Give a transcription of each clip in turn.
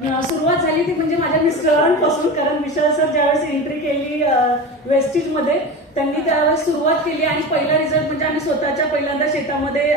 सुरुवात झाली ती म्हणजे माझ्या मिस्टरांपासून कारण विशाल सर ज्यावेळेस एंट्री केली वेस्टीजमध्ये त्यांनी त्यावेळेस सुरुवात केली आणि पहिला रिझल्ट म्हणजे आम्ही स्वतःच्या पहिल्यांदा शेतामध्ये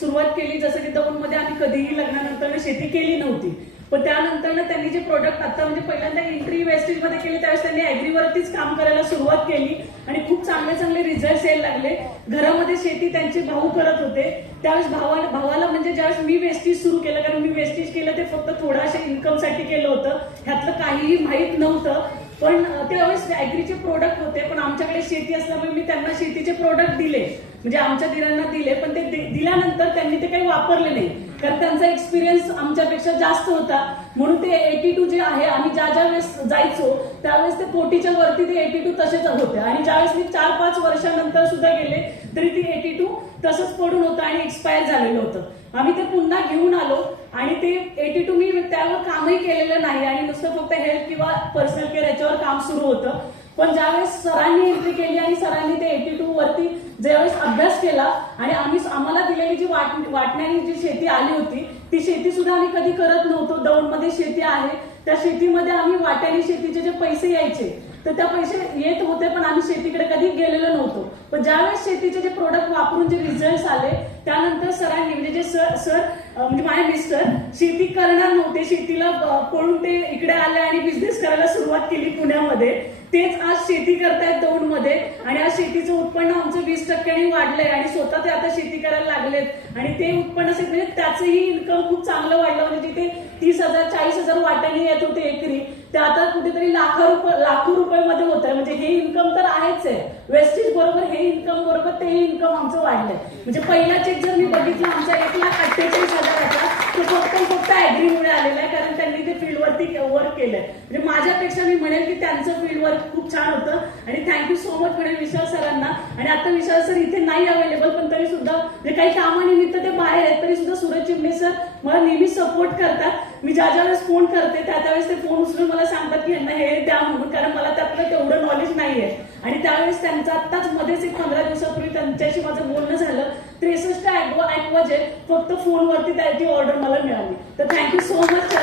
सुरुवात केली. जसं की दौंडमध्ये आम्ही कधीही लग्नानंतर शेती केली नव्हती. पण त्यानंतर त्यांनी जे प्रोडक्ट आता म्हणजे पहिल्यांदा एंट्री वेस्टेजमध्ये केली त्यावेळेस त्यांनी ऍग्रीवरतीच काम करायला सुरुवात केली आणि खूप चांगले चांगले रिझल्ट यायला लागले. घरामध्ये शेती त्यांचे भाऊ करत होते. त्यावेळेस भावा भावाला म्हणजे ज्यावेळेस मी वेस्टेज सुरू केलं कारण मी वेस्टेज केलं ते फक्त थोडा इन्कमसाठी केलं होतं. ह्यातलं काहीही माहीत नव्हतं. पण त्यावेळेस ऍग्रीचे प्रोडक्ट होते पण आमच्याकडे शेती असल्यामुळे मी त्यांना शेतीचे प्रोडक्ट दिले. म्हणजे आमच्या दिरांना दिले पण ते दिल्यानंतर त्यांनी ते काही वापरले नाही. कारण त्यांचा एक्सपिरियन्स आमच्यापेक्षा जास्त होता. म्हणून ते एटी टू जे आहे आम्ही ज्या ज्या वेळेस जायचो त्यावेळेस ते कोटीच्या वरती ते एटी टू तसेच होते. आणि ज्यावेळेस मी चार पाच वर्षानंतर सुद्धा गेले तरी ती एटी टू तसंच पडून होतं आणि एक्सपायर झालेलं होतं. आम्ही ते पुन्हा घेऊन आलो आणि ते एटी टू मी त्यावर कामही केलेलं नाही आणि नुसतं फक्त हेल्थ किंवा पर्सनल केअर याच्यावर काम सुरू होतं. पण ज्यावेळेस सरांनी एंट्री केली आणि सरांनी ते एटी टू वरती ज्यावेळेस अभ्यास केला आणि आम्ही आम्हाला दिलेली जी वाट वाटण्याची जी शेती आली होती ती शेती सुद्धा आम्ही कधी करत नव्हतो. दौंडमध्ये शेती आहे. त्या शेतीमध्ये आम्ही वाट्याने शेतीचे जे पैसे यायचे तर त्या पैसे येत होते पण आम्ही शेतीकडे कधी गेलेलो नव्हतो. पण ज्यावेळेस शेतीचे जे प्रोडक्ट वापरून जे रिझल्ट आले त्यानंतर सरांनी म्हणजे जे सर सर म्हणजे माझे मिस्टर शेती करणार नव्हते शेतीला पळून ते इकडे आले आणि बिझनेस करायला सुरुवात केली पुण्यामध्ये तेच आज शेती करतायत मध्ये. आणि आज शेतीचं उत्पन्न आमचं वीस टक्क्यांनी वाढलंय आणि स्वतः ते आता शेती करायला लागलेत. आणि ते उत्पन्न असेल म्हणजे त्याचंही इन्कम खूप चांगलं वाढलं. म्हणजे जिथे तीस हजार चाळीस हजार वाट्याने येत होते एकरी ते आता कुठेतरी लाखो रुपये लाखो रुपयामध्ये होत आहे. म्हणजे हे इन्कम तर आहेच आहे. वेस्टेज बरोबर हे इन्कम बरोबर ते इन्कम आमचं वाढलंय. म्हणजे पहिला चेक जर मी बघितला आमचा एक लाख अठ्ठेचाळीस हजाराचा तो फक्त फक्त ऍग्रीमुळे आलेला आहे. कारण त्यांनी ते फील्डवरती वर्क केलंय. म्हणजे माझ्यापेक्षा मी म्हणेल की त्यांचं फील्ड वर्क खूप छान आणि थँक्यू सो मच पुढे विशाल सरांना. आणि आता विशाल सर इथे नाही अवेलेबल पण तरी सुद्धा म्हणजे काही कामानिमित्त ते बाहेर आहेत तरी सुद्धा सूरज चिमणे सर मला नेहमी सपोर्ट करतात. मी ज्या ज्या वेळेस फोन करते त्या त्यावेळेस ते फोन उचलून मला सांगतात की यांना हे द्या म्हणून कारण मला त्यातलं तेवढं नॉलेज नाहीये. आणि त्यावेळेस त्यांचं आत्ताच मध्येच एक पंधरा दिवसापूर्वी त्यांच्याशी माझं बोलणं झालं. त्रेसष्ट ऍक्वाजे फक्त फोनवरती त्याची ऑर्डर मला मिळाली. तर थँक्यू सो मच